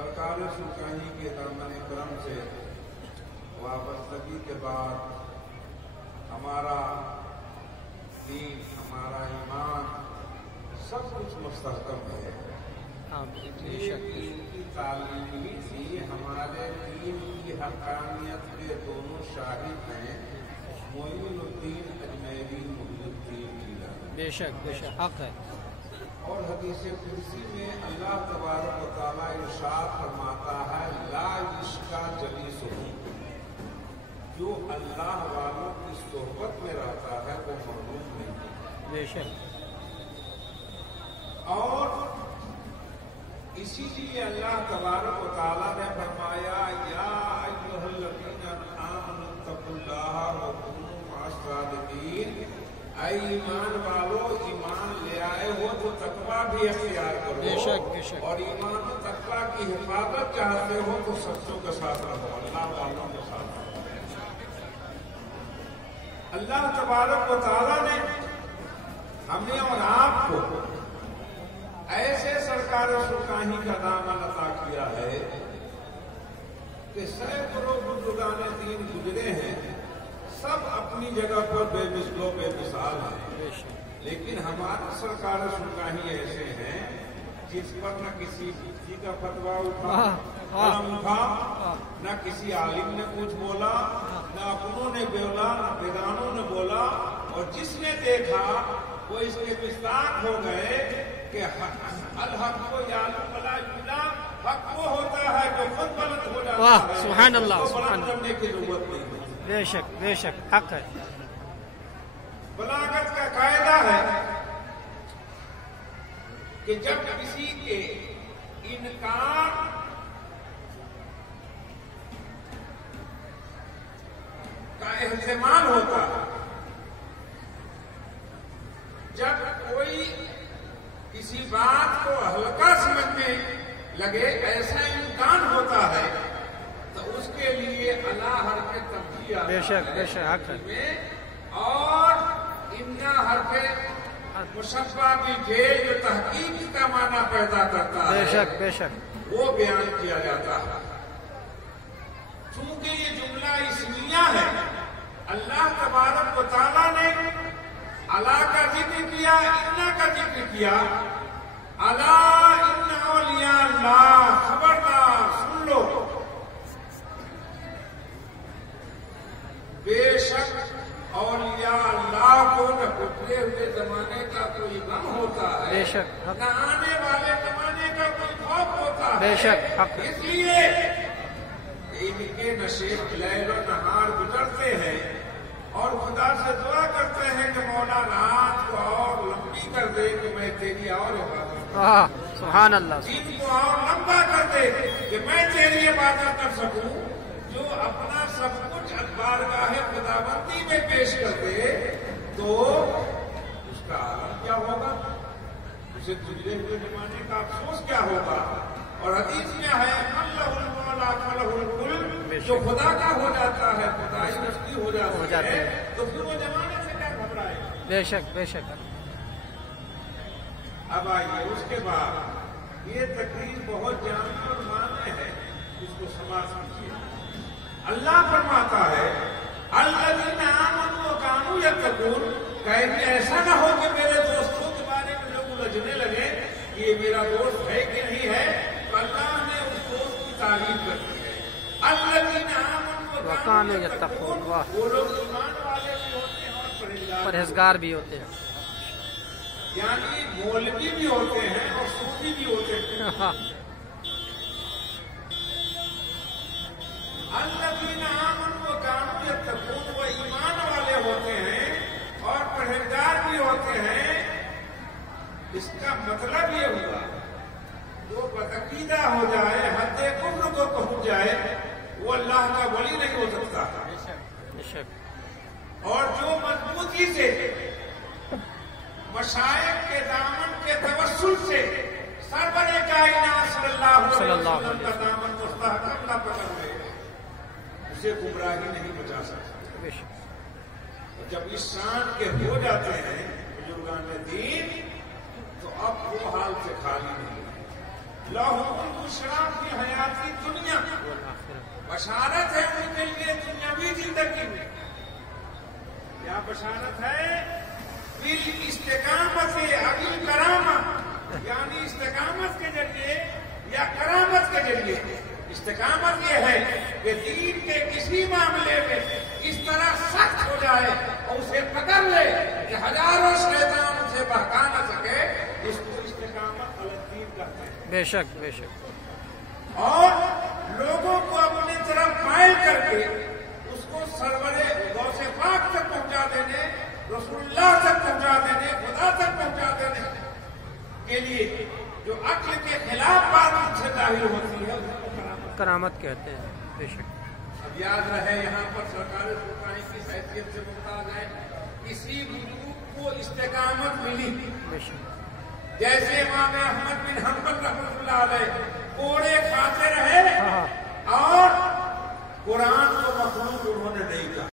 सरकार सुल्तानी के दामन करम से वाबस्तगी के बाद हमारा दीन, हमारा ईमान सब कुछ मुस्तहकम है। दीन की तालीम ही थी, हमारे दीन की हकानियत के दोनों शाहिद हैं मोइनुद्दीन अजमेरी, मुहियुद्दीन जीलानी। बेशक बेशक हक है। और हदीस कुदसी में अल्लाह तबारक व तआला इरशाद फरमाता है, ला इश्का जलीसुहु, जो अल्लाह वालों की सोहबत में रहता है वो महरूम नहीं है। बेशक। और इसीलिए अल्लाह तबारक व तआला ने फरमाया, या अय्युहल्लज़ीना आमनु तक़ुल्लाह व कूनू मअस सादिक़ीन, ऐ ईमान वालों, ईमान ले आए हो तो तकवा भी अख्तियार करो। बेशक बेशक। और ईमान और तकवा की हिफाजत चाहते हो तो सच्चों के साथ रहो, अल्लाह वालों के साथ रहो। अल्लाह तबारक व तआला ने हमें और आपको ऐसे सरकार सुल्तानी का दामन अता किया है कि सैकड़ों बुजुर्गाने दीन गुजरे हैं, सब अपनी जगह पर बेमिसलो बेमिसाल हैं। लेकिन हमारे सरकार सुल्तानी ऐसे हैं जिस पर न किसी मुफ्ती का फतवा उठा, कलम उठा, न किसी आलिम ने कुछ बोला, न अपनों ने बोला, न बेगानों ने बोला, और जिसने देखा वो इसके विस्तार हो गए कि अल हक को यालू बला जुला, हक वो होता है जो खुद बुलंद हो जाता है, सुभान अल्लाह, उसको बुलंद करने की जरूरत नहीं। बेशक बेशक हक है। बलागत का कायदा है कि जब किसी के इनकार का एहतमाल होता है, जब कोई किसी बात को हल्का समझने लगे, ऐसा इम्कान होता है, तो उसके लिए अला हरफ तब्दील बेशक बेशक हक है। और इन्ना हरफ मुशब्बा की जेल जो तहकीक का माना पैदा करता है, बेशक बेशक, वो बयान किया जाता है। चूंकि ये जुमला इस्मिया है, अल्लाह तबारक व तआला ने अला का जिक्र किया, इन्ना का जिक्र किया। अला इन्ना औलिया अल्लाह, खबरदार सुन लो, बेशक औलिया अल्लाह को न गुजरे हुए जमाने का कोई गम होता है, बेशक, न आने वाले जमाने का कोई खौफ होता है। बेशक, इसलिए इनके नशेब लैल और नहार गुजरते हैं और खुदा से दुआ करते हैं कि मौला रात को और लंबी कर दे कि मैं तेरी और इबादत करूं, सुभान अल्लाह, दिन को और लंबा कर दे कि मैं तेरी इबादत कर सकूं। जो अपना सब कुछ बारगाह खुदाबंदी में पेश कर दे तो उसका आलम क्या होगा, उसे गुजरे हुए जमाने का अफसोस क्या होगा। और हदीस में है, अल्लाहुल मौला फलहुल कुल, जो खुदा का हो जाता है, खुदाई उसकी हो जाती है, तो फिर वो जमाने से क्या घबराएगा। बेशक बेशक। अब आइए उसके बाद ये तकरीर बहुत जानी और मान्य है, इसको समाज कीजिए। अल्लाह फरमाता है, अल्लज़ीना आमनू व कानू यत्तकून, कहीं ऐसा न हो कि मेरे दोस्तों के बारे में लोग उलझने लगे कि ये मेरा दोस्त है कि नहीं है। तो अल्लाह ने उस दोस्त की तारीफ कर दी है। अल्लज़ीना आमनू व कानू यत्तकून, वो लोग ईमान वाले भी होते हैं और परहेजगार भी होते हैं, यानी मौलवी भी होते हैं और सूफी भी होते हैं। अल्लज़ीना आमनू व कानू यत्तकून, वो ईमान वाले होते हैं और परहेजगार भी होते हैं। इसका मतलब ये हुआ, जो बदअकीदा हो जाए, हद्दे कुफ्र को पहुंच जाए, वो अल्लाह का वली नहीं हो सकता। और जो मजबूती से मशाइख के दामन के तवस्सुल से सरवरे कायनात सल्लल्लाहु अलैहि वसल्लम का दामन मुस्तहकम न पकड़ ले, उसे गुमराही नहीं बचा सकता। जब इस शान के हो जाते हैं बुजुर्गान दीन, तो अब वो हाल से खाली नहीं है। लाहुल बुशरा फी हयातिल की दुनिया, बशारत है उनके लिए दुनियावी जिंदगी में। क्या बशारत है? बिल इस्तिकामत से अबिल करामत, यानी इस्तिकामत के जरिए या करामत के जरिए। इस्तिकामत ये है कि दीन के किसी मामले में इस तरह सख्त हो जाए और उसे पकड़ ले कि हजारों शैतान उसे बहका न सके, इसको इस्तिकामत अलदीन कहते हैं। बेशक बेशक। और लोगों को अपनी तरफ माइल करके उसको सरवरे गौसे पाक तक पहुंचा देने, रसूलुल्लाह तक पहुंचा देने, खुदा तक पहुंचा देने के लिए जो अक्ल के खिलाफ बात उनसे जाहिर होती है उसको करामत कहते हैं। बेशक। अब याद रहे, यहाँ पर सरकार सुल्तानी की हैसियत से मुमताज है, किसी मखलूक को इस्तिकामत मिली। बेशक। जैसे इमाम अहमद बिन हम्बल रहमतुल्लाह अलैह कोड़े खाते रहे और कुरान को मखलूक उन्होंने नहीं कहा।